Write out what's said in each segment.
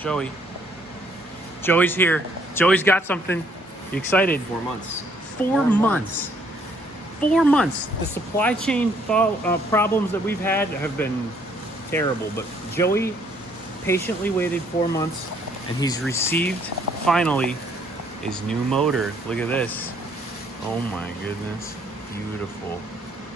Joey. Joey's here. Joey's got something. You excited? 4 months. 4 months. 4 months. The supply chain problems that we've had have been terrible, but Joey patiently waited 4 months, and he's received, finally, his new motor. Look at this. Oh my goodness. Beautiful.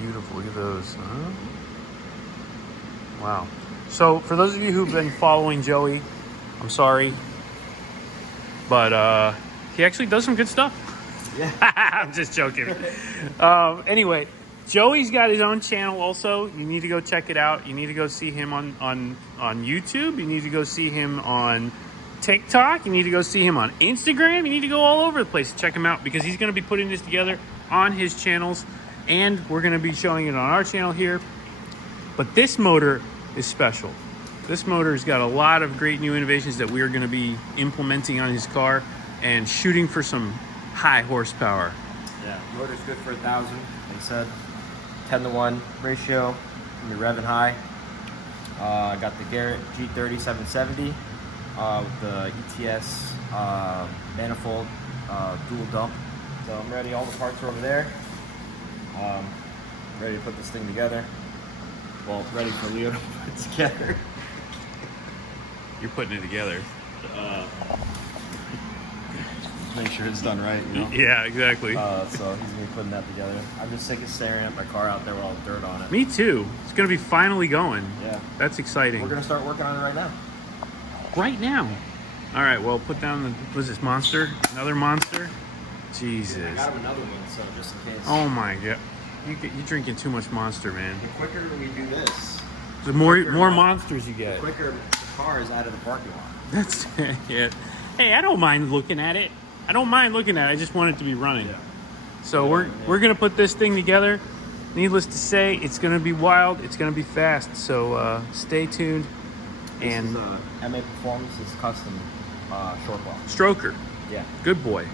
Beautiful. Look at those. Huh? Wow. So, for those of you who've been following Joey, I'm sorry, but he actually does some good stuff. Yeah. I'm just joking. Anyway, Joey's got his own channel also. You need to go check it out. You need to go see him on YouTube. You need to go see him on TikTok. You need to go see him on Instagram. You need to go all over the place to check him out, because he's going to be putting this together on his channels, and we're going to be showing it on our channel here. But this motor is special. This motor's got a lot of great new innovations that we are going to be implementing on his car and shooting for some high horsepower. Yeah, motor's good for 1,000. Like I said, 10-to-1 ratio. Gonna be revving high. Got the Garrett G30 770 with the ETS manifold dual dump. So I'm ready. All the parts are over there. Ready to put this thing together. Well, ready for Leo to put it together. You're putting it together. Make sure it's done right, you know? Yeah, exactly. So he's gonna be putting that together. I'm just sick of staring at my car out there with all the dirt on it. Me too. It's going to be finally going. Yeah. That's exciting. We're gonna start working on it right now. Right now. All right, well, put down the, what's this, monster? Another monster? Jesus. I got him another one, so just in case. Oh my God. You're drinking too much Monster, man. The quicker we do this, The more monsters you the get. quicker the car is out of the parking lot. That's it. Hey, I don't mind looking at it. I don't mind looking at it. I just want it to be running. Yeah. So we're gonna put this thing together. Needless to say, it's gonna be wild. It's gonna be fast. So stay tuned. And This is MA Performance is custom short ball. Stroker, Yeah. good boy.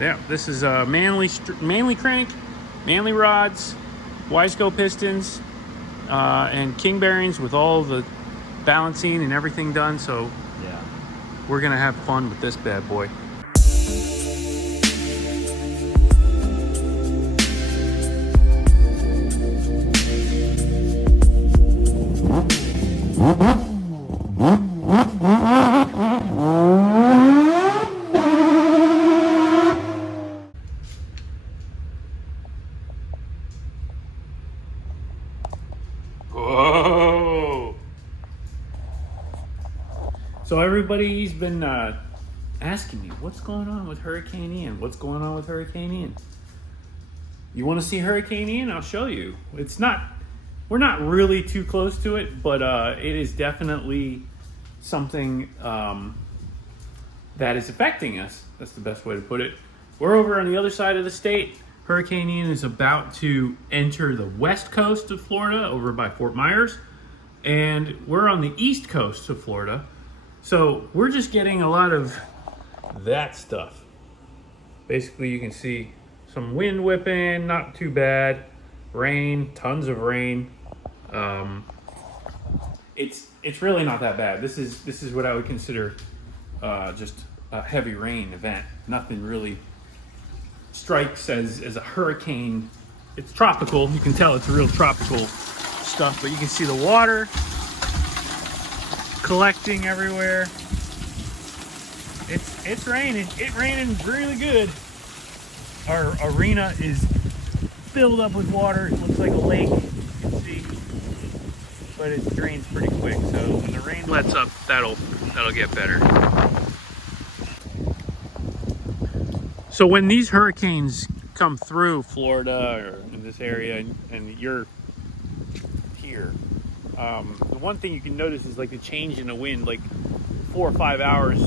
Yeah, this is Manly crank, Manly rods, Wiseco pistons, and King bearings with all the balancing and everything done. So Yeah. we're gonna have fun with this bad boy. Whoa! So everybody's been asking me, what's going on with Hurricane Ian? What's going on with Hurricane Ian? You want to see Hurricane Ian? I'll show you. We're not really too close to it, but it is definitely something that is affecting us. That's the best way to put it. We're over on the other side of the state. Hurricane Ian is about to enter the west coast of Florida over by Fort Myers, and we're on the east coast of Florida. So we're just getting a lot of that stuff. Basically, you can see some wind whipping, not too bad. Rain, tons of rain. It's really not that bad. This is what I would consider just a heavy rain event. Nothing really strikes as a hurricane. It's tropical. You can tell it's real tropical stuff, but you can see the water collecting everywhere. It's raining. It's raining really good. Our arena is filled up with water. It looks like a lake, you can see, but it drains pretty quick. So when the rain lets up, that'll get better. So when these hurricanes come through Florida or in this area, and you're here, the one thing you can notice is like the change in the wind. Like 4 or 5 hours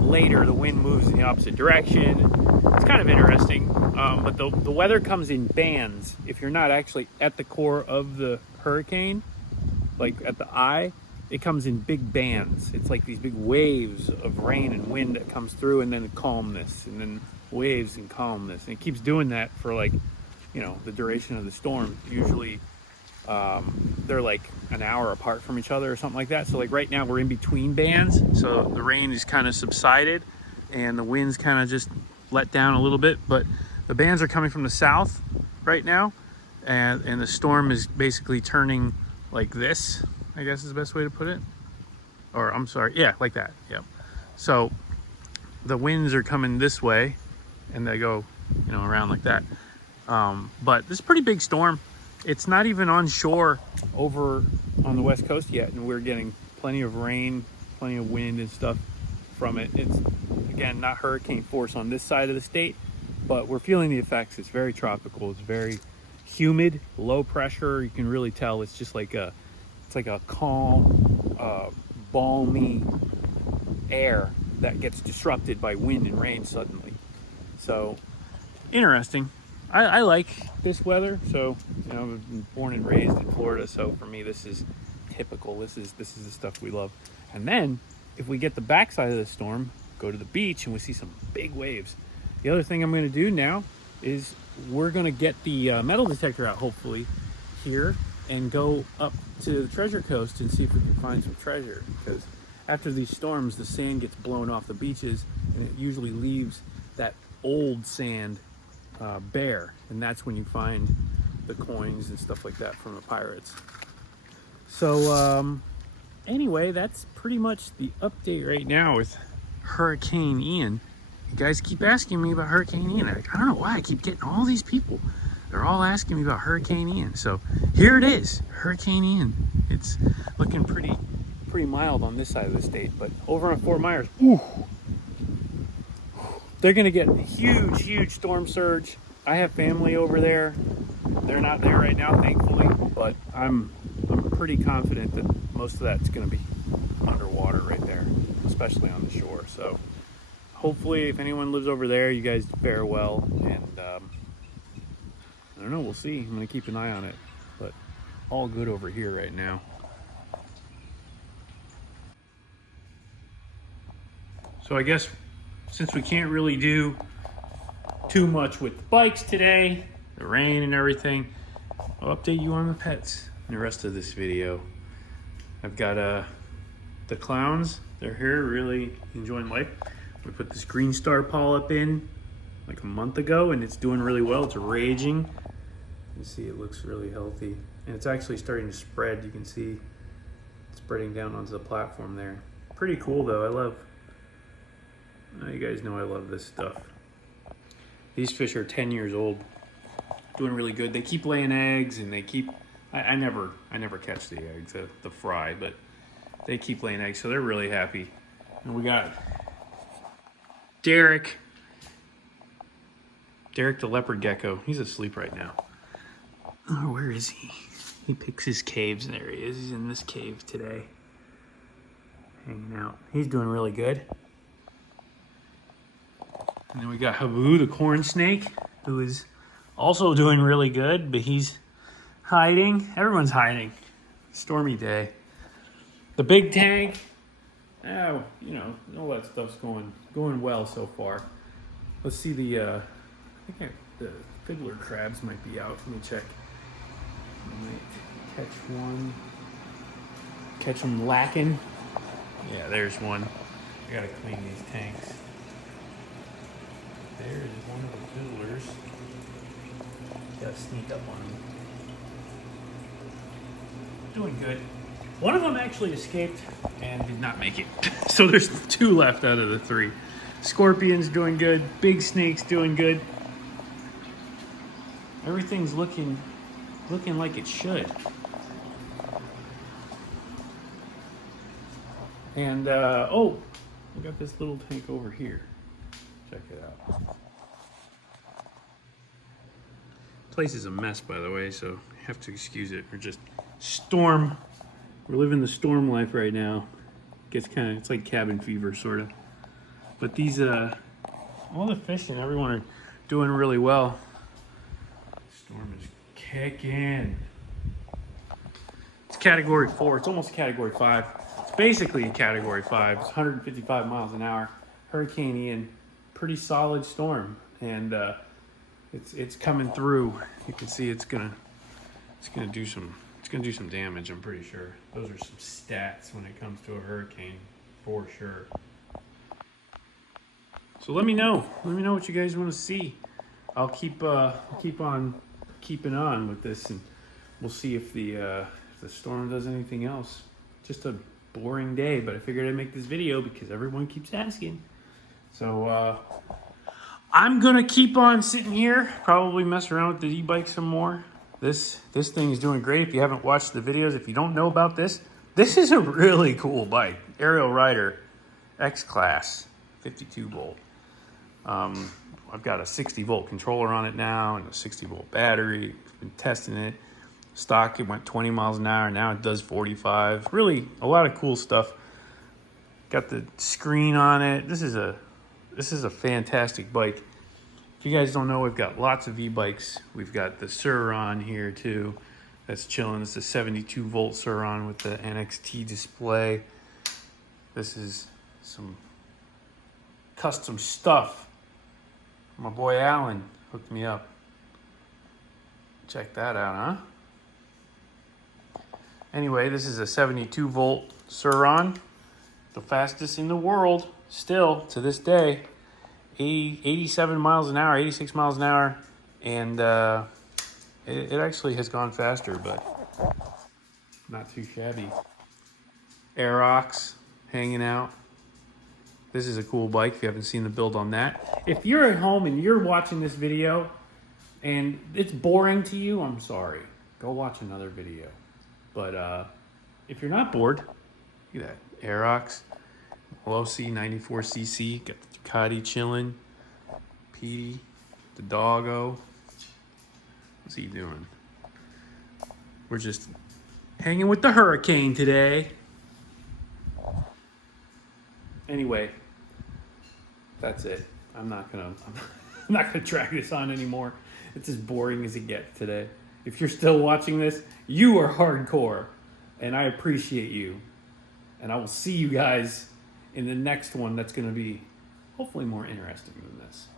later, the wind moves in the opposite direction. It's kind of interesting, but the weather comes in bands. If you're not actually at the core of the hurricane, like at the eye, it comes in big bands. It's like these big waves of rain and wind that comes through, and then calmness, and then waves and calmness. And it keeps doing that for, like, you know, the duration of the storm. Usually they're like an hour apart from each other or something like that. So like right now we're in between bands, so the rain is kind of subsided and the winds kind of just let down a little bit, but the bands are coming from the south right now, and the storm is basically turning like this, I guess is the best way to put it. Or I'm sorry, yeah, like that. Yep. So the winds are coming this way and they go, you know, around like that. But this is a pretty big storm. It's not even on shore over on the west coast yet, and we're getting plenty of rain, plenty of wind and stuff from it. It's, again, not hurricane force on this side of the state, but we're feeling the effects. It's very tropical. It's very humid, low pressure. You can really tell it's just like a, it's like a calm, balmy air that gets disrupted by wind and rain suddenly. So interesting. I like this weather. So, you know, I've been born and raised in Florida, so for me this is typical. This is the stuff we love. And then if we get the backside of the storm, go to the beach and we see some big waves. The other thing I'm going to do now is we're going to get the metal detector out, hopefully, here, and go up to the Treasure Coast and see if we can find some treasure. Because after these storms, the sand gets blown off the beaches, and it usually leaves that old sand bare, and that's when you find the coins and stuff like that from the pirates. So anyway, that's pretty much the update right now with Hurricane Ian. You guys keep asking me about Hurricane Ian. I don't know why I keep getting all these people. They're all asking me about Hurricane Ian. So here it is, Hurricane Ian. It's looking pretty mild on this side of the state, but over on Fort Myers, ooh, they're gonna get huge storm surge. I have family over there. They're not there right now, thankfully, but I'm pretty confident that most of that's gonna be underwater right there, especially on the shore. So hopefully, if anyone lives over there, you guys fare well, and I don't know, we'll see. I'm gonna keep an eye on it, but all good over here right now. So I guess since we can't really do too much with the bikes today, the rain and everything, I'll update you on the pets in the rest of this video. I've got the clowns. They're here, really enjoying life. We put this green star polyp in like a month ago, and it's doing really well. It's raging. You can see it looks really healthy, and it's actually starting to spread. You can see it spreading down onto the platform there. Pretty cool though. You guys know I love this stuff. These fish are 10 years old, doing really good. They keep laying eggs, and they keep, I never catch the eggs, the fry, but they keep laying eggs, so they're really happy. And we got Derek the leopard gecko. He's asleep right now. Oh, where is he? He picks his caves, and there he is. He's in this cave today, hanging out. He's doing really good. And then we got Habu, the corn snake, who is also doing really good, but he's hiding. Everyone's hiding. Stormy day. The big tank, oh, you know, all that stuff's going well so far. Let's see the fiddler crabs might be out. Let me check. I might catch one. Catch them lacking. Yeah, there's one. I gotta clean these tanks. There's one of the fiddlers. Gotta sneak up on him. Doing good. One of them actually escaped and did not make it. So there's 2 left out of the 3. Scorpion's doing good. Big snake's doing good. Everything's looking like it should. And oh, we got this little tank over here. Check it out. Place is a mess, by the way, so you have to excuse it. We're just storm. We're living the storm life right now. It's like cabin fever, sort of. But these, all the fish and everyone are doing really well. Storm is kicking. It's category 4. It's almost category 5. It's basically a category 5. It's 155 miles an hour. Hurricane Ian. Pretty solid storm, and it's coming through. You can see it's gonna do some It's gonna do some damage, I'm pretty sure. Those are some stats when it comes to a hurricane, for sure. So let me know. Let me know what you guys want to see. I'll keep on keeping on with this, and we'll see if the storm does anything else. Just a boring day, but I figured I'd make this video because everyone keeps asking. So I'm gonna keep on sitting here, probably mess around with the e-bike some more. This thing is doing great. If you haven't watched the videos, if you don't know about this is a really cool bike. Aerial Rider X-Class 52 volt. I've got a 60 volt controller on it now and a 60 volt battery. Been testing it. Stock, it went 20 miles an hour. Now it does 45. Really a lot of cool stuff. Got the screen on it. This is a fantastic bike. If you guys don't know, we've got lots of e-bikes. We've got the Sur-Ron here too. That's chilling. It's a 72 volt Sur-Ron with the NXT display. This is some custom stuff. My boy Alan hooked me up. Check that out, huh? Anyway, this is a 72 volt Sur-Ron. The fastest in the world, still to this day. 87 miles an hour, 86 miles an hour, and it actually has gone faster, but not too shabby. Aerox hanging out. This is a cool bike if you haven't seen the build on that. If you're at home and you're watching this video and it's boring to you, I'm sorry. Go watch another video. But if you're not bored, look at that. Aerox, Losi 94cc, got the Ducati chilling. Petey, the doggo. What's he doing? We're just hanging with the hurricane today. Anyway, that's it. I'm not gonna drag this on anymore. It's as boring as it gets today. If you're still watching this, you are hardcore, and I appreciate you. And I will see you guys in the next one that's gonna be hopefully more interesting than this.